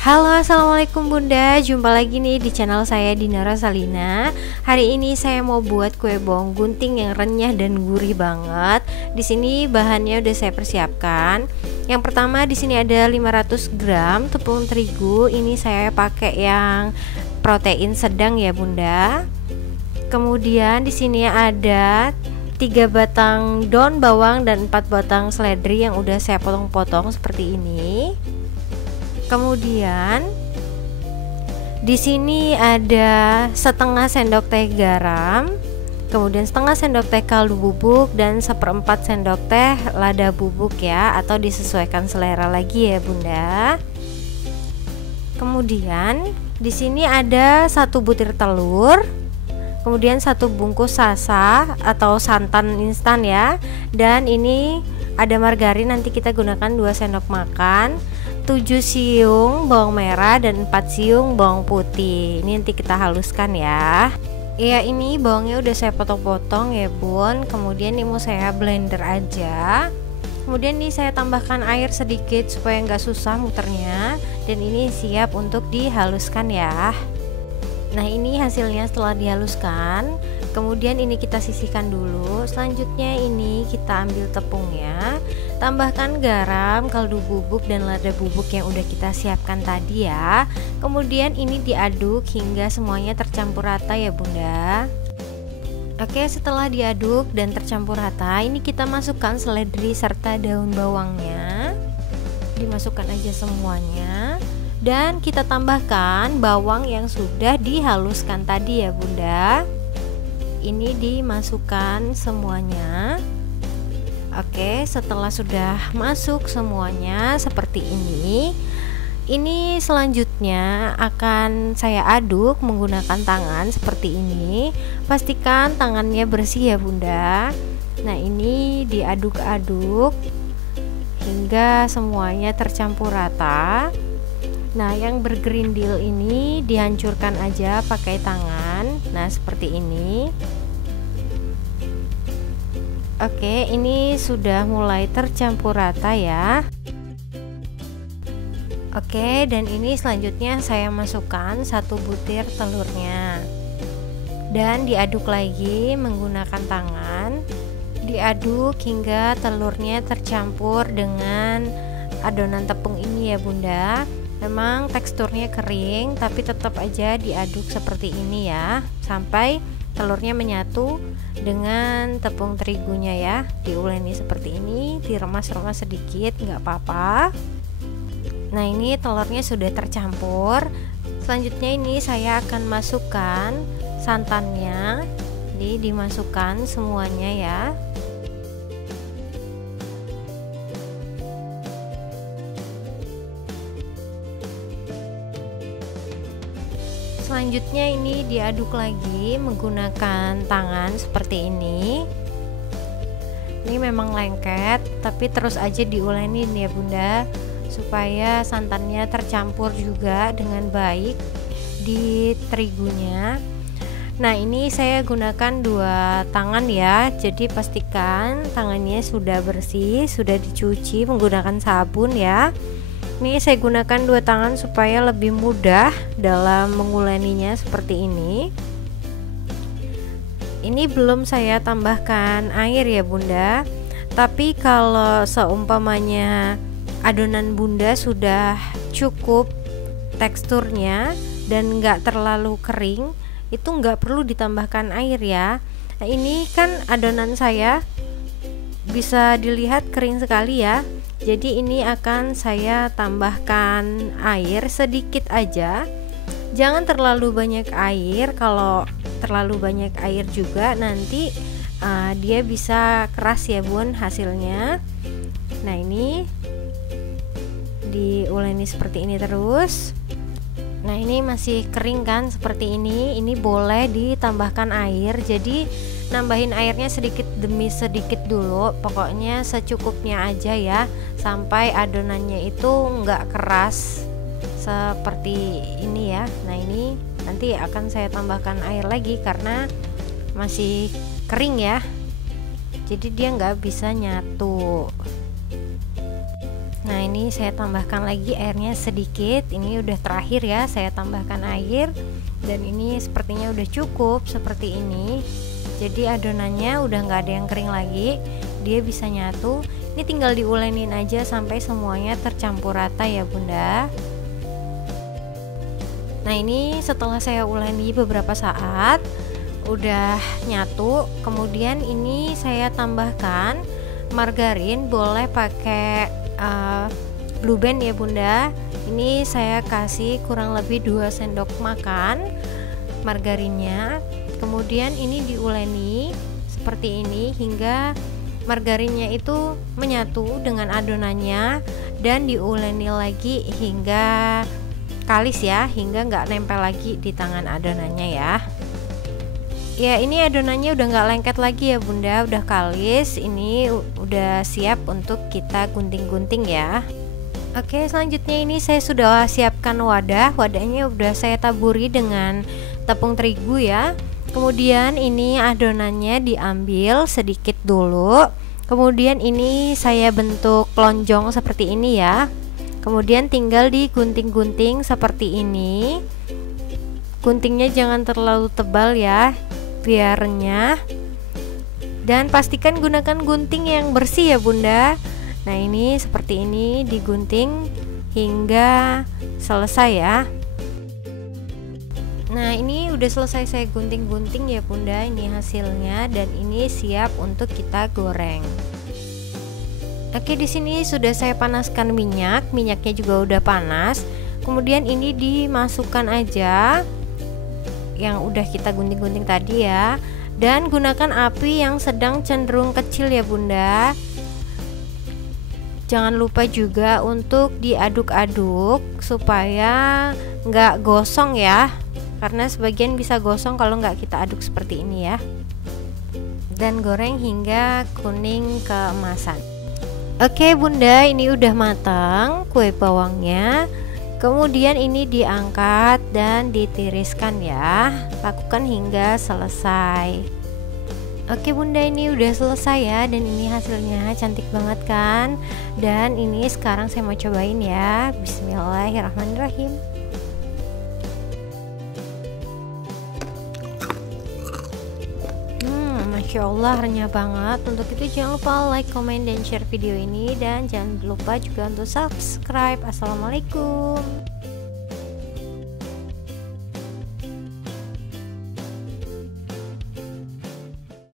Halo, assalamualaikum Bunda. Jumpa lagi nih di channel saya Dina Rosalina. Hari ini saya mau buat kue bawang gunting yang renyah dan gurih banget. Di sini bahannya udah saya persiapkan. Yang pertama di sini ada 500 gram tepung terigu. Ini saya pakai yang protein sedang ya Bunda. Kemudian di sini ada 3 batang daun bawang dan 4 batang seledri yang udah saya potong-potong seperti ini. Kemudian di sini ada setengah sendok teh garam, kemudian setengah sendok teh kaldu bubuk dan 1/4 sendok teh lada bubuk ya, atau disesuaikan selera lagi ya Bunda. Kemudian di sini ada 1 butir telur, kemudian 1 bungkus sasa atau santan instan ya, dan ini ada margarin, nanti kita gunakan 2 sendok makan, 7 siung bawang merah dan 4 siung bawang putih. Ini nanti kita haluskan ya. Ya, ini bawangnya udah saya potong-potong ya Bun. Kemudian ini mau saya blender aja. Kemudian ini saya tambahkan air sedikit supaya nggak susah muternya. Dan ini siap untuk dihaluskan ya. Nah, ini hasilnya setelah dihaluskan. Kemudian ini kita sisihkan dulu. Selanjutnya ini kita ambil tepungnya, tambahkan garam, kaldu bubuk dan lada bubuk yang udah kita siapkan tadi ya. Kemudian ini diaduk hingga semuanya tercampur rata ya Bunda. Oke, setelah diaduk dan tercampur rata, ini kita masukkan seledri serta daun bawangnya. Dimasukkan aja semuanya. Dan kita tambahkan bawang yang sudah dihaluskan tadi ya Bunda. Ini dimasukkan semuanya. Oke, setelah sudah masuk semuanya seperti ini selanjutnya akan saya aduk menggunakan tangan seperti ini. Pastikan tangannya bersih ya Bunda. Nah, ini diaduk-aduk hingga semuanya tercampur rata. Nah, yang bergerindil ini dihancurkan aja pakai tangan. Nah, seperti ini. Oke, ini sudah mulai tercampur rata ya. Oke, dan ini selanjutnya saya masukkan 1 butir telurnya. Dan diaduk lagi menggunakan tangan. Diaduk hingga telurnya tercampur dengan adonan tepung ini ya Bunda. Memang teksturnya kering, tapi tetap aja diaduk seperti ini ya, sampai telurnya menyatu dengan tepung terigunya ya. Diuleni seperti ini, diremas-remas sedikit, nggak apa-apa. Nah, ini telurnya sudah tercampur. Selanjutnya ini saya akan masukkan santannya. Jadi dimasukkan semuanya ya. Selanjutnya ini diaduk lagi menggunakan tangan seperti ini. Ini memang lengket, tapi terus aja diolenin ya Bunda, supaya santannya tercampur juga dengan baik di terigunya. Nah, ini saya gunakan 2 tangan ya, jadi pastikan tangannya sudah bersih, sudah dicuci menggunakan sabun ya. Ini saya gunakan 2 tangan supaya lebih mudah dalam menguleninya seperti ini. Ini belum saya tambahkan air ya Bunda. Tapi kalau seumpamanya adonan Bunda sudah cukup teksturnya dan nggak terlalu kering, itu nggak perlu ditambahkan air ya. Nah, ini kan adonan saya bisa dilihat kering sekali ya. Jadi ini akan saya tambahkan air sedikit aja. Jangan terlalu banyak air. Kalau terlalu banyak air juga nanti dia bisa keras ya Bun hasilnya. Nah, ini diuleni seperti ini terus. Nah, ini masih kering kan seperti ini. Ini boleh ditambahkan air. Jadi nambahin airnya sedikit demi sedikit dulu, pokoknya secukupnya aja ya, sampai adonannya itu nggak keras seperti ini ya. Nah, ini nanti akan saya tambahkan air lagi karena masih kering ya, jadi dia nggak bisa nyatu. Nah, ini saya tambahkan lagi airnya sedikit. Ini udah terakhir ya, saya tambahkan air. Dan ini sepertinya udah cukup seperti ini. Jadi adonannya udah nggak ada yang kering lagi, dia bisa nyatu. Ini tinggal diulenin aja sampai semuanya tercampur rata ya Bunda. Nah, ini setelah saya uleni beberapa saat udah nyatu. Kemudian ini saya tambahkan margarin, boleh pakai Blue Band ya Bunda. Ini saya kasih kurang lebih 2 sendok makan margarinnya. Kemudian ini diuleni seperti ini hingga margarinnya itu menyatu dengan adonannya, dan diuleni lagi hingga kalis ya, hingga nggak nempel lagi di tangan adonannya ya. Ya, ini adonannya udah nggak lengket lagi ya Bunda, udah kalis. Ini udah siap untuk kita gunting-gunting ya. Oke, selanjutnya ini saya sudah siapkan wadah. Wadahnya udah saya taburi dengan tepung terigu ya. Kemudian ini adonannya diambil sedikit dulu. Kemudian ini saya bentuk lonjong seperti ini ya. Kemudian tinggal digunting-gunting seperti ini. Guntingnya jangan terlalu tebal ya, biar renyah. Dan pastikan gunakan gunting yang bersih ya Bunda. Nah, ini seperti ini digunting hingga selesai ya. Nah, ini udah selesai saya gunting-gunting ya Bunda, ini hasilnya, dan ini siap untuk kita goreng. Oke, di sini sudah saya panaskan minyaknya juga udah panas. Kemudian ini dimasukkan aja yang udah kita gunting-gunting tadi ya, dan gunakan api yang sedang cenderung kecil ya Bunda. Jangan lupa juga untuk diaduk-aduk supaya nggak gosong ya, karena sebagian bisa gosong kalau nggak kita aduk seperti ini ya. Dan goreng hingga kuning keemasan. Oke Bunda, ini udah matang kue bawangnya. Kemudian ini diangkat dan ditiriskan ya. Lakukan hingga selesai. Oke Bunda, ini udah selesai ya, dan ini hasilnya cantik banget kan. Dan ini sekarang saya mau cobain ya. Bismillahirrahmanirrahim. Masya Allah, renyah banget. Untuk itu jangan lupa like, comment, dan share video ini, dan jangan lupa juga untuk subscribe. Assalamualaikum.